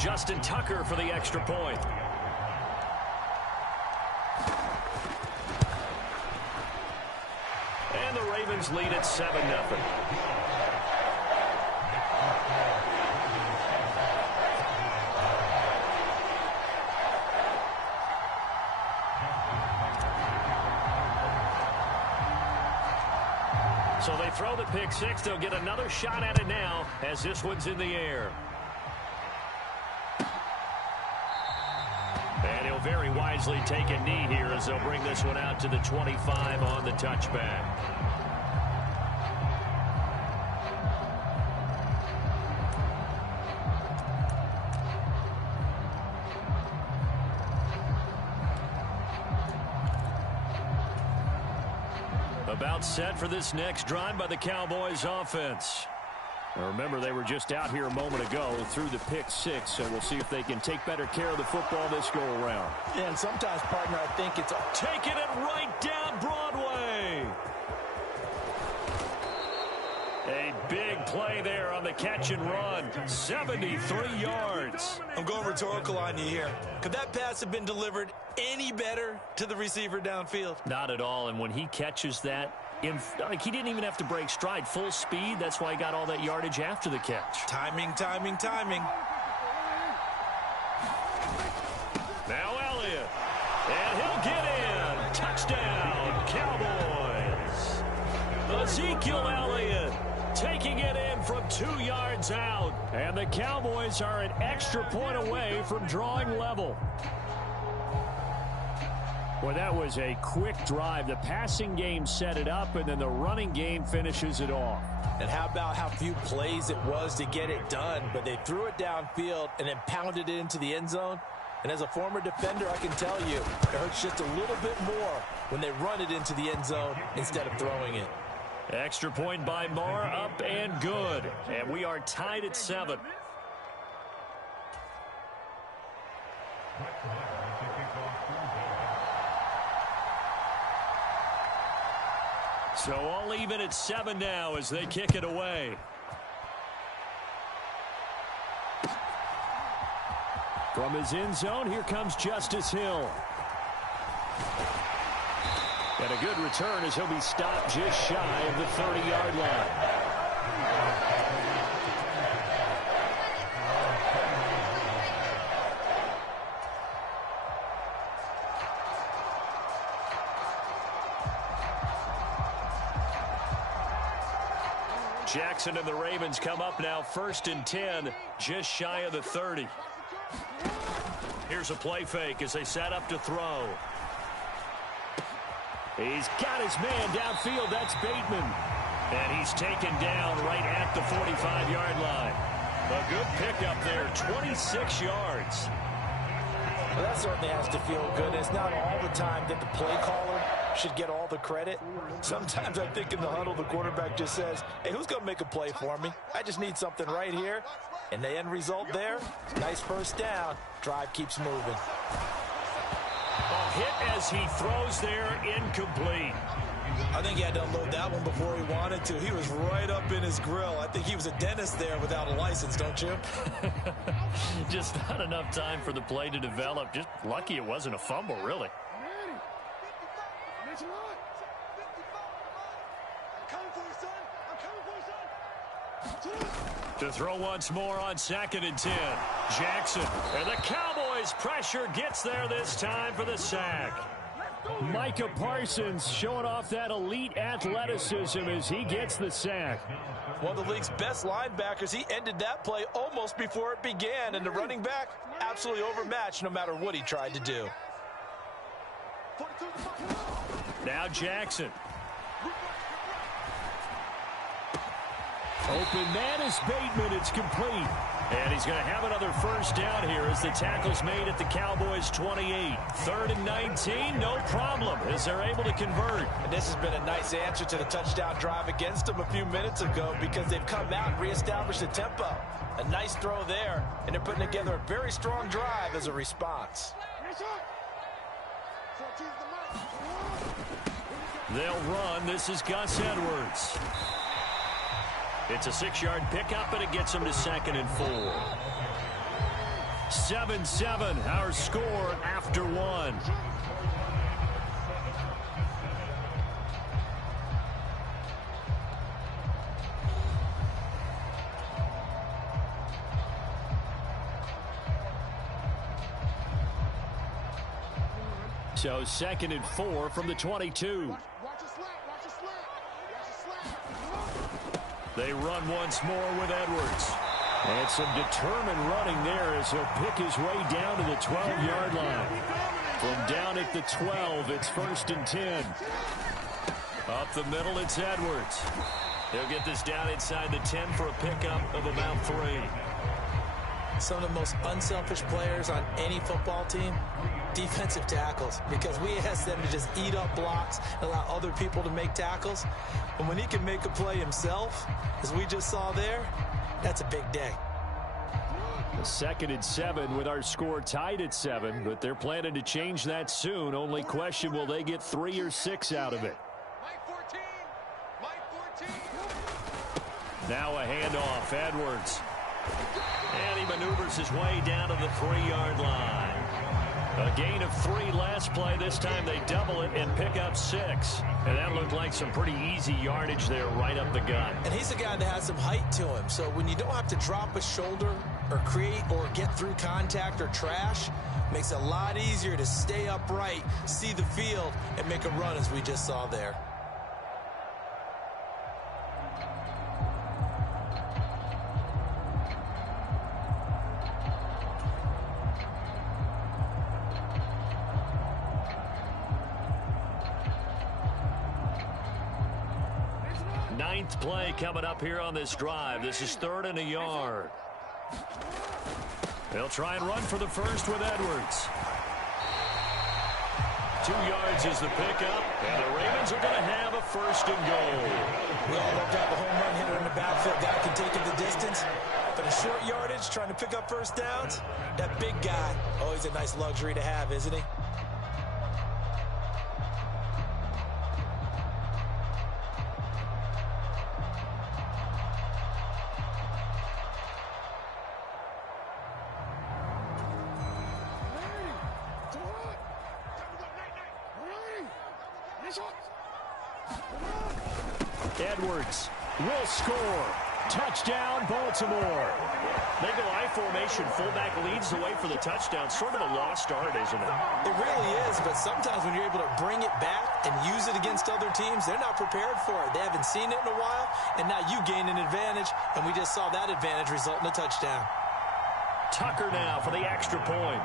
Justin Tucker for the extra point. And the Ravens lead at 7-0. So they throw the pick six. They'll get another shot at it now as this one's in the air. And he'll very wisely take a knee here as they'll bring this one out to the 25 on the touchback. About set for this next drive by the Cowboys offense. Now remember, they were just out here a moment ago through the pick six, so we'll see if they can take better care of the football this go around. Yeah, and sometimes, partner, I think it's taking it right down Broadway. A big play there on the catch and run. 73 yards. I'm going rhetorical on you here. Could that pass have been delivered any better to the receiver downfield? Not at all, and when he catches that, he didn't even have to break stride. Full speed, that's why he got all that yardage after the catch. Timing, timing, timing. Now Elliott. And he'll get in. Touchdown, Cowboys. Ezekiel Elliott taking it in from 2 yards out. And the Cowboys are an extra point away from drawing level. Well, that was a quick drive. The passing game set it up, and then the running game finishes it off. And how about how few plays it was to get it done, but they threw it downfield and then pounded it into the end zone. And as a former defender, I can tell you, it hurts just a little bit more when they run it into the end zone instead of throwing it. Extra point by Marr, up and good. And we are tied at 7. So all even at 7 now as they kick it away. From his end zone, here comes Justice Hill. And a good return as he'll be stopped just shy of the 30-yard line. Jackson and the Ravens come up now 1st and 10, just shy of the 30. Here's a play fake as they set up to throw. He's got his man downfield. That's Bateman. And he's taken down right at the 45-yard line. A good pickup there, 26 yards. Well, that certainly has to feel good. It's not all the time that the play caller should get all the credit. Sometimes I think in the huddle, the quarterback just says, hey, who's going to make a play for me? I just need something right here. And the end result there, nice first down. Drive keeps moving. A hit as he throws there, incomplete. I think he had to unload that one before he wanted to. He was right up in his grill. I think he was a dentist there without a license, don't you? Just not enough time for the play to develop. Just lucky it wasn't a fumble, really. To throw once more on 2nd and 10. Jackson. And the Cowboys pressure gets there this time for the sack. Micah Parsons showing off that elite athleticism as he gets the sack. One of the league's best linebackers. He ended that play almost before it began. And the running back, absolutely overmatched no matter what he tried to do. Now Jackson. Open man is Bateman. It's complete. And he's going to have another first down here as the tackle's made at the Cowboys' 28. 3rd and 19, no problem as they're able to convert. And this has been a nice answer to the touchdown drive against them a few minutes ago because they've come out and reestablished the tempo. A nice throw there, and they're putting together a very strong drive as a response. They'll run. This is Gus Edwards. It's a 6-yard pickup, and it gets him to 2nd and 4. 7-7, our score after one. So 2nd and 4 from the 22. They run once more with Edwards. And some determined running there as he'll pick his way down to the 12-yard line. From down at the 12, it's 1st and 10. Up the middle, it's Edwards. He'll get this down inside the 10 for a pickup of about 3. Some of the most unselfish players on any football team, defensive tackles, because we ask them to just eat up blocks and allow other people to make tackles. And when he can make a play himself, as we just saw there, that's a big day. 2nd and 7 with our score tied at 7, but they're planning to change that soon. Only question, will they get 3 or 6 out of it? Now a handoff, Edwards. And he maneuvers his way down to the 3-yard line. A gain of 3 last play. This time they double it and pick up 6. And that looked like some pretty easy yardage there right up the gut. And he's a guy that has some height to him. So when you don't have to drop a shoulder or create or get through contact or trash, makes it a lot easier to stay upright, see the field, and make a run as we just saw there. Ninth play coming up here on this drive. This is 3rd and a yard. They'll try and run for the first with Edwards. 2 yards is the pickup, and the Ravens are going to have a 1st and goal. We all love to have a home run hitter in the backfield. Guy can take it the distance. But a short yardage, trying to pick up 1st downs, that big guy, always a nice luxury to have, isn't he? Edwards will score. Touchdown, Baltimore. They go I formation. Fullback leads the way for the touchdown. Sort of a lost art, isn't it? It really is, but sometimes when you're able to bring it back and use it against other teams, they're not prepared for it. They haven't seen it in a while, and now you gain an advantage, and we just saw that advantage result in a touchdown. Tucker now for the extra point.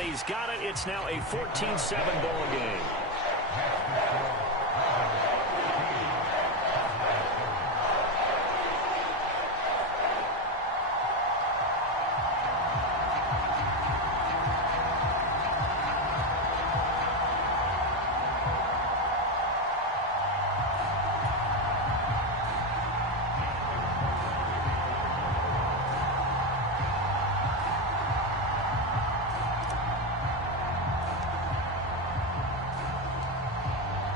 He's got it. It's now a 14-7 ball game.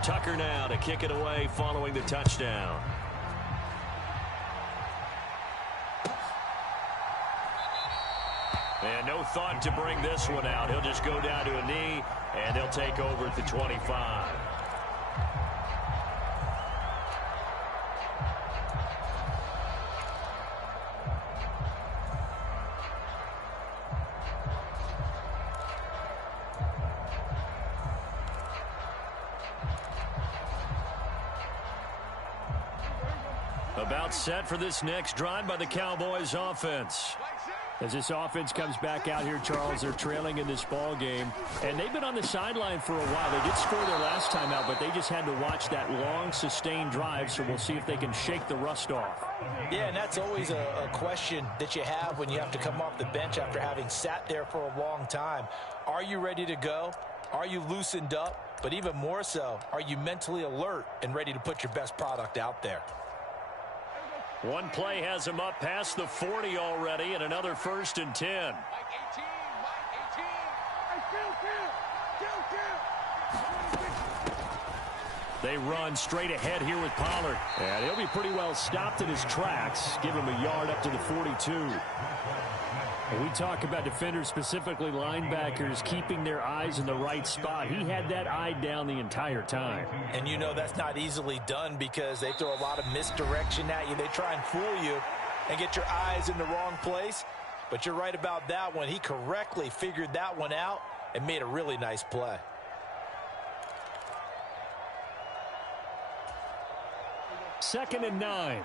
Tucker now to kick it away following the touchdown. And no thought to bring this one out. He'll just go down to a knee, and he'll take over at the 25. About set for this next drive by the Cowboys offense. As this offense comes back out here, Charles, they're trailing in this ball game, and they've been on the sideline for a while. They did score their last time out, but they just had to watch that long, sustained drive, so we'll see if they can shake the rust off. Yeah, and that's always a question that you have when you have to come off the bench after having sat there for a long time. Are you ready to go? Are you loosened up? But even more so, are you mentally alert and ready to put your best product out there? One play has him up past the 40 already, and another 1st and 10. They run straight ahead here with Pollard. And he'll be pretty well stopped in his tracks. Give him a yard up to the 42. When we talk about defenders, specifically linebackers, keeping their eyes in the right spot. He had that eye down the entire time. And you know that's not easily done because they throw a lot of misdirection at you. They try and fool you and get your eyes in the wrong place. But you're right about that one. He correctly figured that one out and made a really nice play. Second and 9.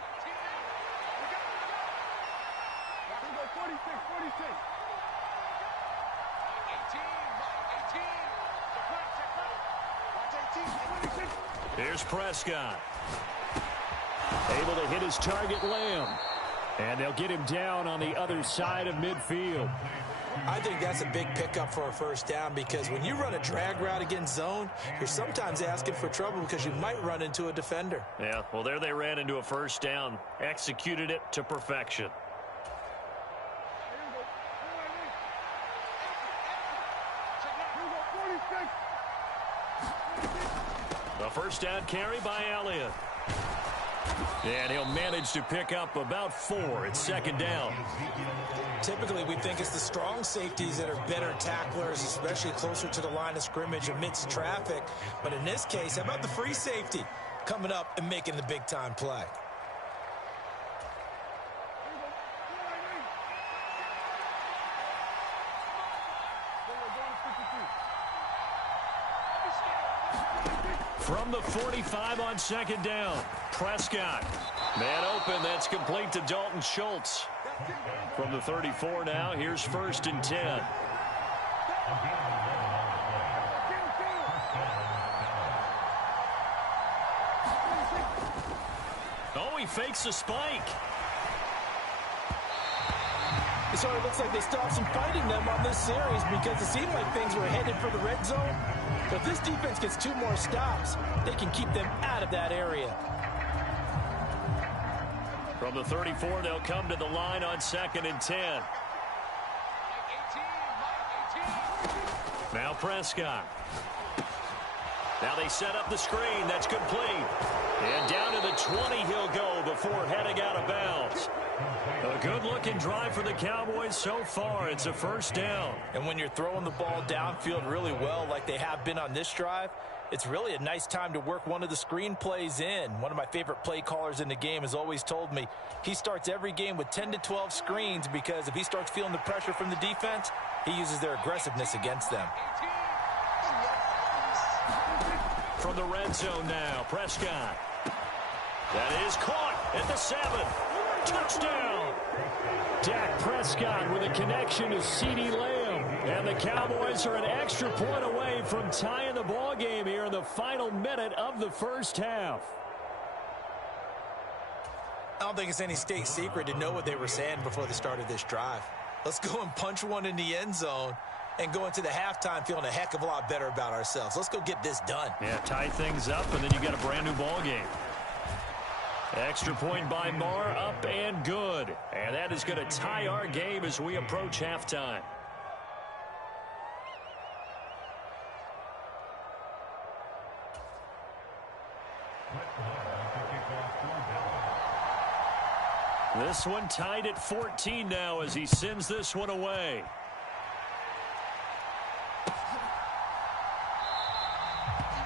Here's Prescott. Able to hit his target, Lamb. And they'll get him down on the other side of midfield. I think that's a big pickup for a first down because when you run a drag route against zone, you're sometimes asking for trouble because you might run into a defender. Yeah, well, there they ran into a first down. Executed it to perfection. The first down carry by Elliott. And he'll manage to pick up about 4. It's second down. Typically, we think it's the strong safeties that are better tacklers, especially closer to the line of scrimmage amidst traffic. But in this case, how about the free safety coming up and making the big-time play? From the 45 on second down, Prescott. Man open, that's complete to Dalton Schultz. From the 34 now, here's first and 10. Oh, he fakes a spike. It sort of looks like they stopped some fighting them on this series because it seemed like things were headed for the red zone. But if this defense gets 2 more stops, they can keep them out of that area. From the 34, they'll come to the line on second and 10. Now Prescott. Now they set up the screen. That's complete. And down to the 20 he'll go before heading out of bounds. A good-looking drive for the Cowboys so far. It's a first down. And when you're throwing the ball downfield really well like they have been on this drive, it's really a nice time to work one of the screen plays in. One of my favorite play callers in the game has always told me he starts every game with 10 to 12 screens because if he starts feeling the pressure from the defense, he uses their aggressiveness against them. From the red zone now, Prescott. That is caught at the 7. Touchdown! Dak Prescott with a connection to CeeDee Lamb. And the Cowboys are an extra point away from tying the ball game here in the final minute of the first half. I don't think it's any state secret to know what they were saying before the start of this drive. Let's go and punch one in the end zone and go into the halftime feeling a heck of a lot better about ourselves. Let's go get this done. Yeah, tie things up, and then you got a brand new ball game. Extra point by Marr, up and good. And that is going to tie our game as we approach halftime. This one tied at 14 now as he sends this one away.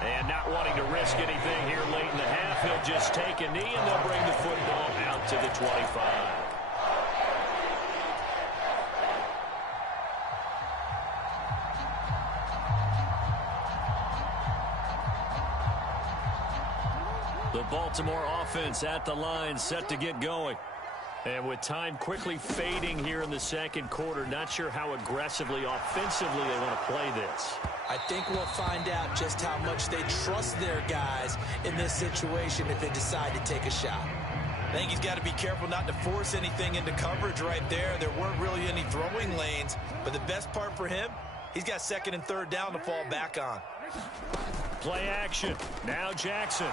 And not wanting to risk anything here late in the half, he'll just take a knee and they'll bring the football out to the 25. The Baltimore offense at the line, set to get going. And with time quickly fading here in the second quarter, not sure how aggressively, offensively they want to play this. I think we'll find out just how much they trust their guys in this situation if they decide to take a shot. I think he's got to be careful not to force anything into coverage right there. There weren't really any throwing lanes, but the best part for him, he's got second and third down to fall back on. Play action. Now Jackson.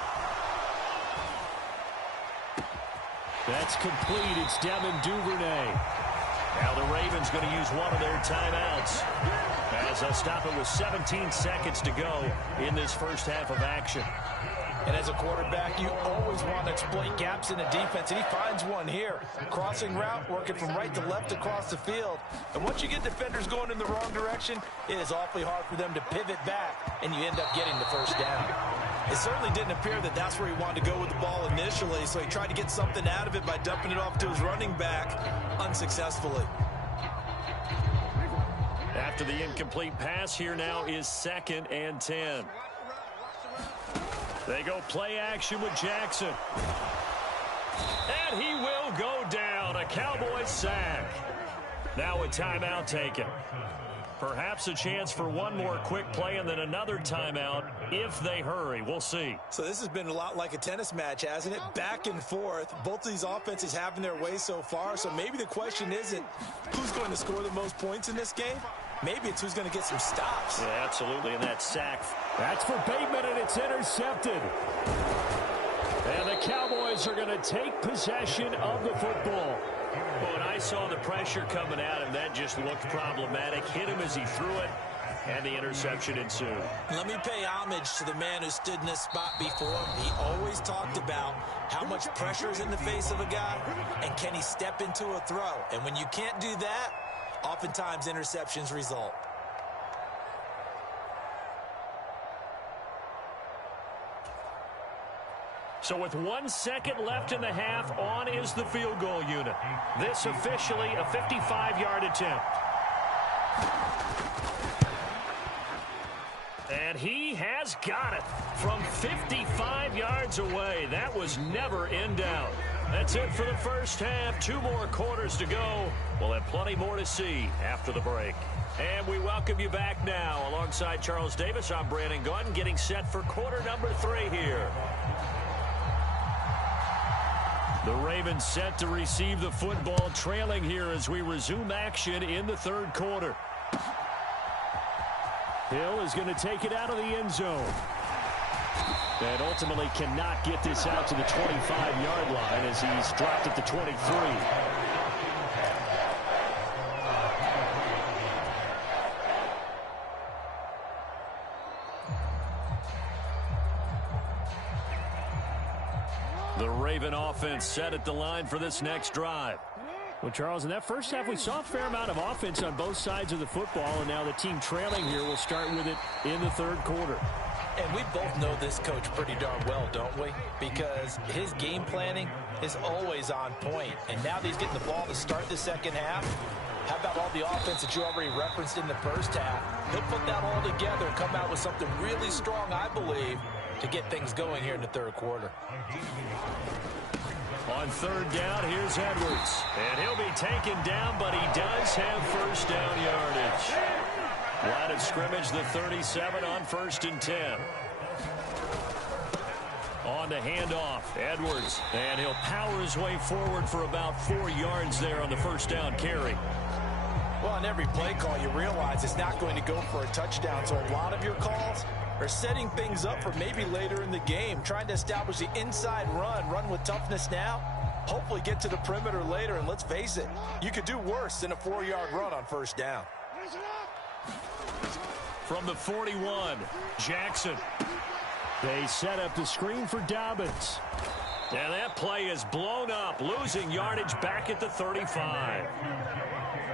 That's complete. It's Devin Duvernay. Now the Ravens going to use one of their timeouts as they'll stop it with 17 seconds to go in this first half of action. And as a quarterback, you always want to exploit gaps in the defense, and he finds one here. Crossing route, working from right to left across the field. And once you get defenders going in the wrong direction, it is awfully hard for them to pivot back, and you end up getting the first down. It certainly didn't appear that that's where he wanted to go with the ball initially, so he tried to get something out of it by dumping it off to his running back unsuccessfully. After the incomplete pass, here now is 2nd and 10. They go play action with Jackson. And he will go down. A Cowboys sack. Now a timeout taken. Perhaps a chance for one more quick play and then another timeout if they hurry. We'll see. So this has been a lot like a tennis match, hasn't it? Back and forth. Both of these offenses having their way so far. So maybe the question isn't who's going to score the most points in this game. Maybe it's who's going to get some stops. Yeah, absolutely. And that sack. That's for Bateman, and it's intercepted. And the Cowboys are going to take possession of the football. When I saw the pressure coming at him, that just looked problematic. Hit him as he threw it, and the interception ensued. Let me pay homage to the man who stood in this spot before. He always talked about how much pressure is in the face of a guy, and can he step into a throw. And when you can't do that, oftentimes interceptions result. So with 1 second left in the half, on is the field goal unit. This officially a 55-yard attempt. And he has got it from 55 yards away. That was never in doubt. That's it for the first half. 2 more quarters to go. We'll have plenty more to see after the break. And we welcome you back now. Alongside Charles Davis, I'm Brandon Gunn, getting set for quarter number 3 here. The Ravens set to receive the football, trailing here as we resume action in the third quarter. Hill is going to take it out of the end zone. And ultimately cannot get this out to the 25-yard line as he's dropped at the 23. The Raven offense set at the line for this next drive. Well, Charles, in that first half, we saw a fair amount of offense on both sides of the football, and now the team trailing here will start with it in the third quarter. And we both know this coach pretty darn well, don't we? Because his game planning is always on point. And now that he's getting the ball to start the second half, how about all the offense that you already referenced in the first half? He'll put that all together and come out with something really strong, I believe, to get things going here in the third quarter. On third down, here's Edwards. And he'll be taken down, but he does have first down yardage. Line of scrimmage, the 37 on 1st and 10. On the handoff, Edwards. And he'll power his way forward for about 4 yards there on the first down carry. Well, on every play call, you realize it's not going to go for a touchdown. So a lot of your calls are setting things up for maybe later in the game, trying to establish the inside run with toughness now, hopefully get to the perimeter later. And let's face it, you could do worse than a 4-yard run on first down. From the 41, Jackson. They set up the screen for Dobbins. And that play is blown up, losing yardage back at the 35.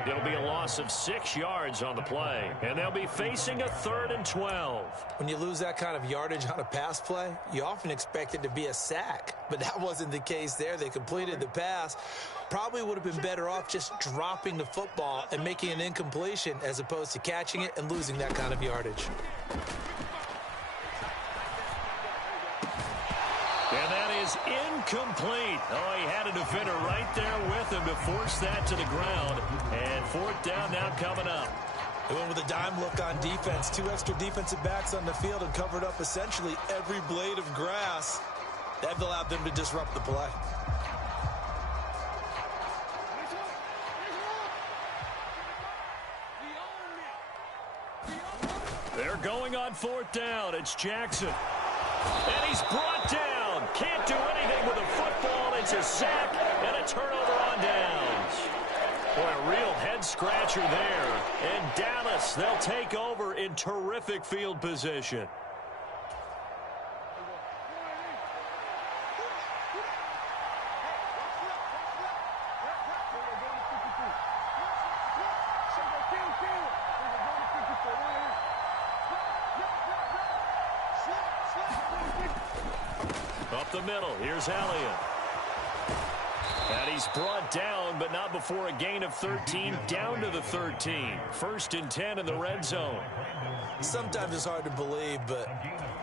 It'll be a loss of 6 yards on the play, and they'll be facing a 3rd and 12. When you lose that kind of yardage on a pass play, you often expect it to be a sack, but that wasn't the case there. They completed the pass. Probably would have been better off just dropping the football and making an incompletion as opposed to catching it and losing that kind of yardage. And that is incomplete. Oh, he had a defender right there with him to force that to the ground. And 4th down now coming up. They went with a dime look on defense. 2 extra defensive backs on the field and covered up essentially every blade of grass. That allowed them to disrupt the play. They're going on 4th down. It's Jackson. And he's brought down. Can't do anything with a football. It's a sack and a turnover on downs. Boy, a real head-scratcher there. And Dallas, they'll take over in terrific field position. Up the middle, here's Elliott. And he's brought down, but not before a gain of 13, down to the 13. 1st and 10 in the red zone. Sometimes it's hard to believe, but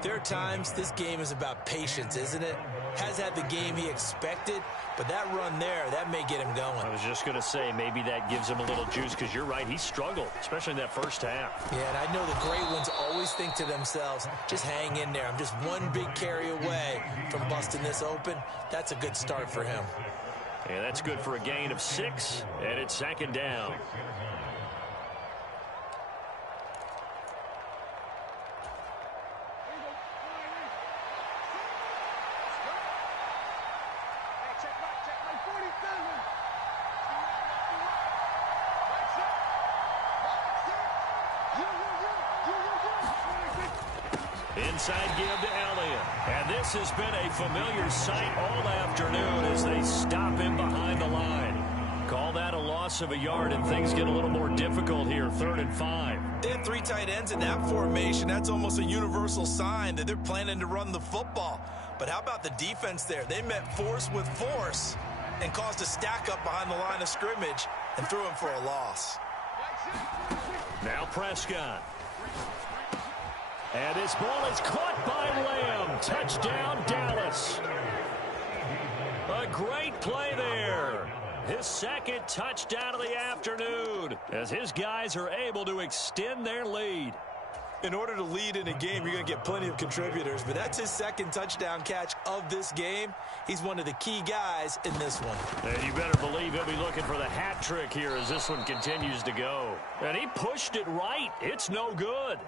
there are times this game is about patience, isn't it? Has had the game he expected, but that run there, that may get him going. I was just going to say, maybe that gives him a little juice, because you're right, he struggled, especially in that first half. Yeah, and I know the great ones always think to themselves, just hang in there. I'm just one big carry away from busting this open. That's a good start for him. And that's good for a gain of 6, and it's 2nd down. Inside give to Elliott. And this has been a familiar sight all afternoon as they stop him behind the line. Call that a loss of a yard, and things get a little more difficult here, 3rd and 5. They had 3 tight ends in that formation. That's almost a universal sign that they're planning to run the football. But how about the defense there? They met force with force and caused a stack up behind the line of scrimmage and threw him for a loss. Now Prescott. And this ball is caught by Lamb. Touchdown, Dallas. A great play there. His 2nd touchdown of the afternoon as his guys are able to extend their lead. In order to lead in a game, you're going to get plenty of contributors, but that's his 2nd touchdown catch of this game. He's one of the key guys in this one. And you better believe he'll be looking for the hat trick here as this one continues to go. And he pushed it right. It's no good.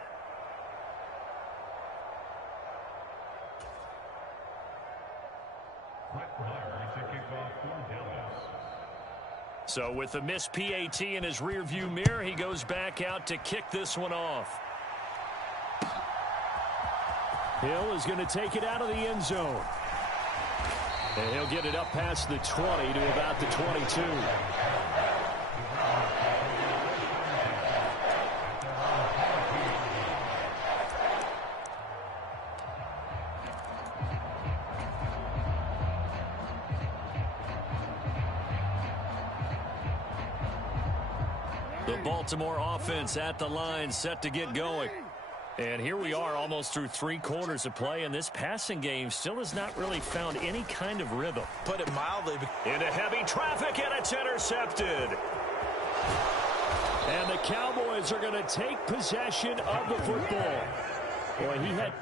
So with the missed PAT in his rearview mirror, he goes back out to kick this one off. Hill is going to take it out of the end zone. And he'll get it up past the 20 to about the 22. The Baltimore offense at the line, set to get going. And here we are almost through 3 quarters of play, and this passing game still has not really found any kind of rhythm. Put it mildly. Into heavy traffic, and it's intercepted. And the Cowboys are going to take possession of the football. Boy, he had